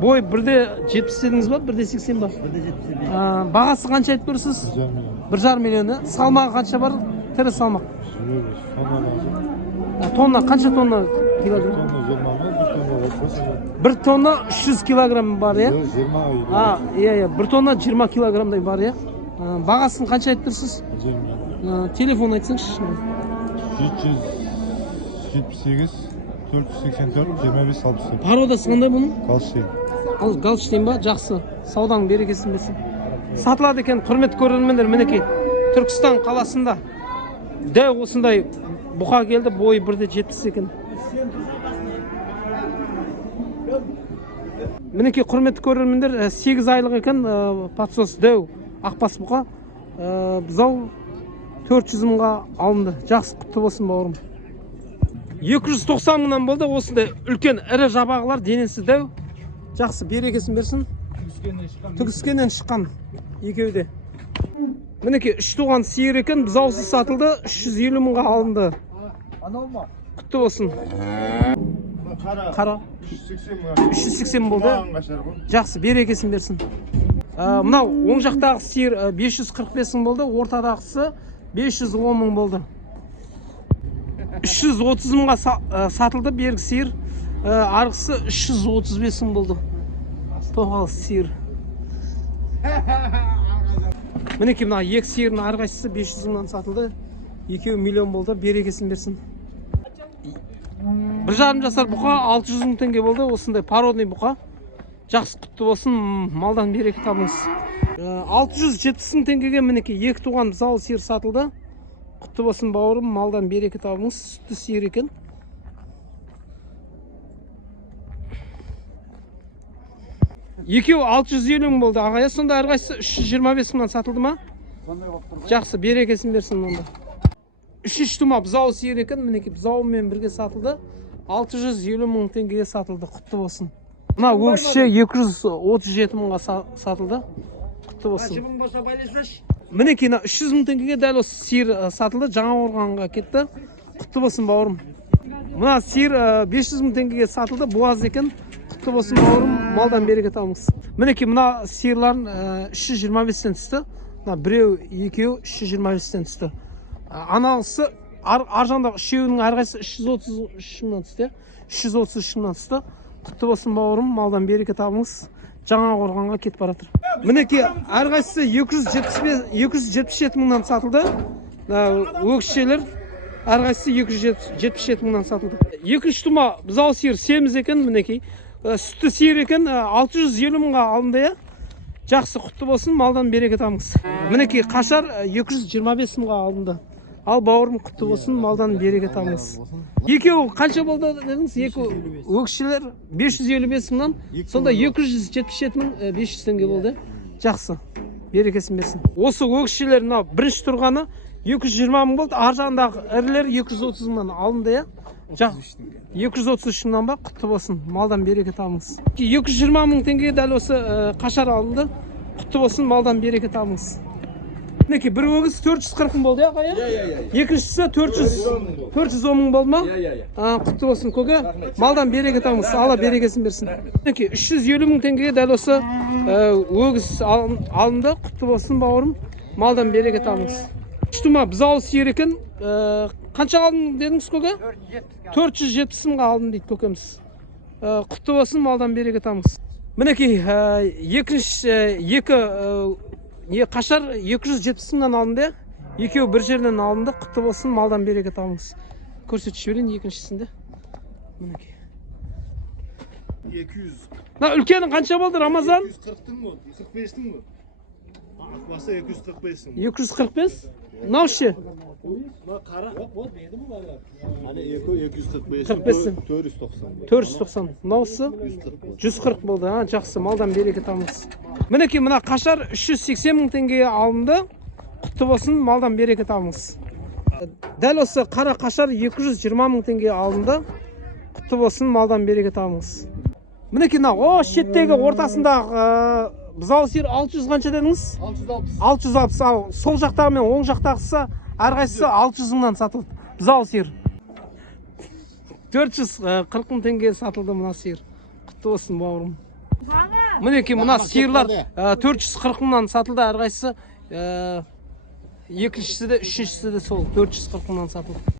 Бой 1,70 дедіңіз ба? 1,80 ба? 1,70. Бағасы қанша айтып тұрсыз? 1,5 миллион. Салмағы қанша бар? Тірі салмақ. Тонна қанша тонна килограмм? 1 тонна 300 килограмм бар, е? 20. 1 тонна 20 килограммдай бар, е? Бағасын қанша айтып тұрсыз? Телефон айтсаңызшы. 778 484 25 64. Пародасы қандай бұның? Галштейн. Галштейн ба? Жақсы. Сауданың берекесін берсін. Сатылады екен, құрметті көрермендер, мінекей Түркістан қаласында дәу осындай бұқа келді, бойы 1,70 екен. Мінекей құрметті көрермендер, 8 айлық екен, патсос дәу ақбас бұқа. Бұзау 400 мыңға алынды. Жақсы, құтты болсын бауырым. 290 мыңнан болды, осындай үлкен ірі жабағылар, денесі дәу. Жақсы, берекесін берсін. Түгіскеннен шыққан екеуде. Мінекей 3 туған сиыр екен, бұзаусыз сатылды, 350 мыңға алынды. Құтты болсын. Қара 380 болды. Жақсы, берекесін берсін. Мынау оң жақтағы сиыр 545 мың болды, ортадағысы 510 мың болды. 330 мыңға сатылды бергі сиыр, арғысы 335 мың болды. Тоғал сиыр. Мінекей мына екі сиырдың әрқайсысы 500 мыңнан сатылды. 2 миллион болды, берекесін берсін. 1,5 жасар бұқа 600 мың теңге болды, осындай пародный бұқа. Жақсы, құтты болсын, малдан береке табыңыз. 670 мың теңгеге мінекей 2 туған бұзау сиыр сатылды. Құтты болсын бауырым, малдан береке табыңыз. Сүтті сиыр екен. Екеу 650 мың болды ағая, сонда әрқайсысы 325 мыңнан сатылды ма? Жақсы, берекесін берсін онда. 3 тума бұзау сиыр екен, мінекей бұзауымен бірге сатылды. 650 мың теңгеге сатылды, құтты болсын. Мына өгізше 237 мыңға сатылды, құтты болсын. Мінекей 300 мың теңгеге дәл осы сиыр сатылды, жаңа орғанға кетті, құтты болсын бауырым. Мына сиыр 500 мың теңгеге сатылды, буаз екен, құтты болсын бауырым, малдан береке табыңыз. Мінекей мына сиырларын 325-тен түсті, біреу, екеу 325-тен түсті. Аналысы аржаңдағы үшеуінің әрқайсы 333 мыңнан түсті, 333 мыңнан түсті. Құтты болсын бауырым, малдан береке табыңыз. Жаңа қорғанға кетіп баратыр. Мінекей әрқайсысы 277 мыңнан сатылды. Өгізшелер әрқайсысы 277 мыңнан сатылды. 2 тума бұзау сиыр семіз екен, мінекей. Сүтті сиыр екен, 650 мыңға алынды. Жақсы, құтты болсын, малдан береке табыңыз. Мінекей қашар 225 мыңға алынды. Ал бауырым, құтты болсын, малдан береке табыңыз. Екеу қанша болды дедіңіз? Өгізшелер 555 мыңнан, сонда 277 мың 500 теңге болды. Жақсы, берекесін берсін. Осы өгізшелер бірінші тұрғаны 220 мың болды, ар жағындағы ірілер 230 мыңнан алынды. 233 мыңнан ба, құтты болсын, малдан береке табыңыз. 220 мың теңге дәл осы қашар алынды. Құтты болсын, малдан береке табыңыз. Мінекей бір өгіз 440 мың болды, ағай? Екіншісі 410 мың болды ма? Құтты болсын көке, малдан береке табыңыз, Алла берекесін берсін. Мінекей 350 мың теңгеге дәл осы өгіз алынды. Құтты болсын бауырым, малдан береке табыңыз. 3 тума бұзау сиыр екен, қанша алдың дедіңіз көке? 470 мыңға алдым дейді көкеміз. Құтты болсын, малдан береке табыңыз. Мінекей қашар 270 мыңнан алынды, екеу бір жерден алынды, құтты болсын, малдан береке табыңыз. Көрсетіп жіберейін екіншісінде. Мінекей. 200. Үлкенің қанша болды, Рамазан? 240-тің болды, 45-тің болды. Ақбасы 245-тің. 245? Мынау ше? Қара. Аны 245. 490. 490. Мынаусы 140 болды. Жақсы, малдан береке табыңыз. Мінекей мына қашар 380 мың теңгеге алынды. Құтты болсын, малдан береке табыңыз. Дәл осы қара қашар 220 мың теңгеге алынды. Құтты болсын, малдан береке табыңыз. Мінекей мына шеттегі ортасындағы бұзау сиыр 600 қанша дедіңіз? 660. Ал сол жақтағы мен оң жақтағысы әрқайсысы 600 мыңнан сатылды. Бұзау сиыр 440 мың теңге сатылды мына сиыр. құтты болсын бауырым. Мінекей мына сиырлар 440 мыңнан сатылды әрқайсысы. Екіншісі де, үшіншісі де сол 440 мыңнан сатылды.